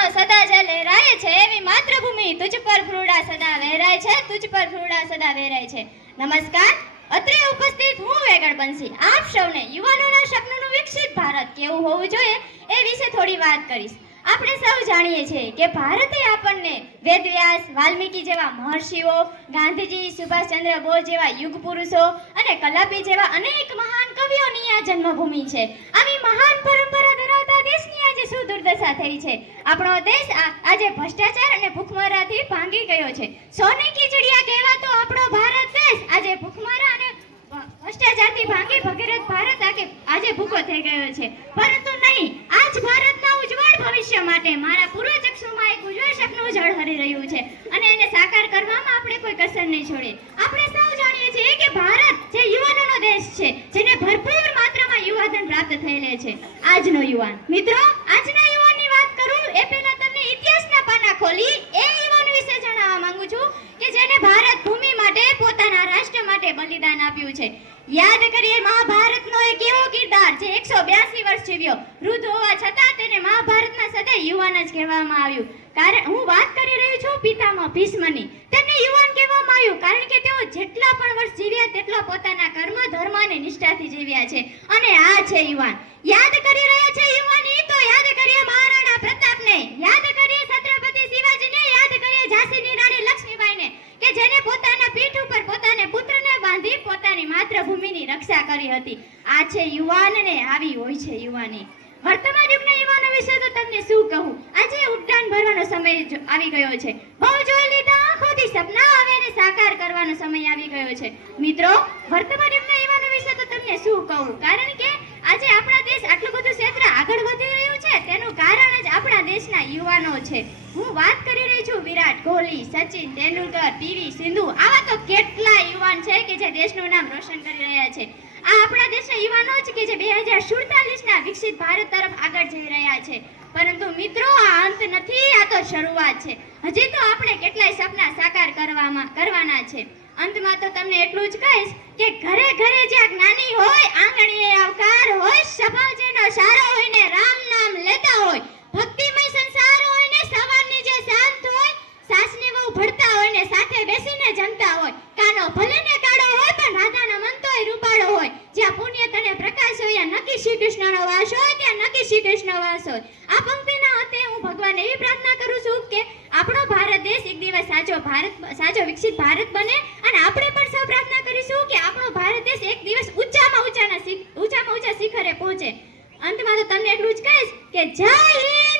નો સદા જલ લહેરાય છે, એવી માતૃભૂમિ તુજ પર ફ્રૂડા સદા વહેરાય છે, તુજ પર ફ્રૂડા સદા વહેરાય છે. નમસ્કાર. અત્રે ઉપસ્થિત હું વેગળ બંસી આપ સૌને યુવાનોના સપનાનું વિકસિત ભારત કેવું હોવું જોઈએ એ વિશે થોડી વાત કરીશ. આપણે સૌ જાણીએ છીએ કે ભારતે આપણને વેદવ્યાસ, વાલ્મીકી જેવા મહર્ષિઓ, ગાંધીજી, સુભાષચંદ્ર બોઝ જેવા યુગ પુરુષો અને કલાપી જેવા અનેક મહાન કવિઓની આ જન્મભૂમિ છે. આવી મહાન પરંપરા ધરાવતા દેશની આજે શું દુર્દશા થઈ છે. આપણો દેશ આજે ભ્રષ્ટાચાર અને ભૂખમરાથી ભાંગી ગયો છે. સોને કી ચિડિયા કહેવાતો આપણો ભારત દેશ આજે ભૂખમરા અને ભ્રષ્ટાચારથી ભાંગી ભગીરથ ભારત આજે ભૂખો થઈ ગયો છે. પરંતુ નહીં, આજ ભારતના ઉજ્જવળ ભવિષ્ય માટે મારા પૂર્વચક્ષુમાં એક ઉજ્જવળ સપનું ઝળહળી રહ્યું છે અને એને સાકાર કરવામાં આપણે કોઈ કસર નહીં છોડીએ. આપણે સૌ જાણીએ છીએ કે ભારત જે યુવાનોનો દેશ છે, જેને ભરપૂર માત્રામાં યુવાધન પ્રાપ્ત થયેલ છે. આજનો યુવાન મિત્રો, આજના યુવાનની વાત કરું એ પહેલા તમને ઇતિહાસના પાના ખોલી એ યુવાન વિશે જણાવવા માંગુ છું કે જેને ભારત ભૂમિ માટે, પોતાના રાષ્ટ્ર માટે બલિદાન આપ્યું છે. યાદ કરીએ મહાભારતનો એક એવો કિરદાર જે 182 વર્ષ જીવ્યો. વૃદ્ધ હોવા છતાં તેને મહાભારતના સદાય યુવાન જ કહેવામાં આવ્યું. કારણ હું વાત કરી રહી છું પિતામહ ભીષ્મની. તેમને યુવાન કહેવામાં આવ્યું કારણ કે તેઓ જેટલા પણ વર્ષ જીવ્યા તેટલા પોતાના કર્મ, ધર્મ અને નિષ્ઠાથી જીવ્યા છે. અને આ છે યુવાન. યાદ કરી રહ્યા છે યુવાની તો યાદ કરીએ મહારાણા પ્રતાપને, યાદ કરીએ છત્રપતિ શિવાજીને, યાદ કરીએ ઝાંસીની રાણી લક્ષ્મીબાઈને કે જેને પોતાના પીઠ ઉપર પોતાને પુત્રને બાંધી પોતાની માતૃભૂમિની રક્ષા કરી હતી. આ છે યુવાન ને આવી હોય છે યુવાની. વર્તમાન યુગના યુવાનો વિશે તો તમને શું કહું. આજે ઉદ્યાન ભરવાનો સમય આવી ગયો છે. બહુ જોઈ લીધા આંખોથી સપના આવે ને સાકાર કરવાનો સમય આવી ગયો છે. મિત્રો, વર્તમાન યુગના યુવાનો વિશે તો તમને શું કહું. કારણ કે આજે આપણા દેશ આટલું બધું ક્ષેત્ર આગળ વધી રહ્યું છે તેનું કારણ જ આપણા દેશના યુવાનો છે. હું વાત કરી રહી છું વિરાટ કોહલી, સચિન તેંડુલકર, પીવી સિંધુ. આવા તો કેટલા યુવાન છે કે જે દેશનું નામ રોશન કરી રહ્યા છે. આ આપણા દેશના યુવાનો જ કે જે 2047ના વિકસિત ભારત તરફ આગળ જઈ રહ્યા છે. પરંતુ મિત્રો, આ અંત નથી, આ તો શરૂઆત છે. હજી તો આપણે કેટલાય સપના સાકાર કરવાના છે. અંતમાં તો તમને એટલું જ કહીશ કે ઘરે ઘરે જ્યાં જ્ઞાની હોય, આંગણીએ આવકાર હોય, સ્વભાવ જેનો સારો હોય ને રામ નામ લેતા હોય, ભક્તિમય સંસાર હોય ને સવારની જે શાંત હોય, સાસને વહુ ભળતા હોય ને સાથે બેસીને જમતા હોય, કાનો ભલે ને કાળો હોય પણ રાધાનો મન તોય રૂપાળો હોય, જ્યાં પુણ્ય તને પ્રકાશ હોય ત્યાં નક્કી શ્રી કૃષ્ણનો વાસ હોય, ત્યાં નક્કી શ્રી કૃષ્ણ વાસ હોય. આ પંક્તિના અંતે હું ભગવાનને એવી પ્રાર્થના કરું છું કે આપણો ભારત દેશ એક દિવસ સાચો વિકસિત ભારત બને અને આપણે પણ સૌ પ્રાર્થના કરીશું કે આપણો ભારત દેશ એક દિવસ ઊંચામાં ઊંચા શિખરે પહોંચે. અંતમાં તો તમને એટલું જ કહીશ કે જય હિન્દ.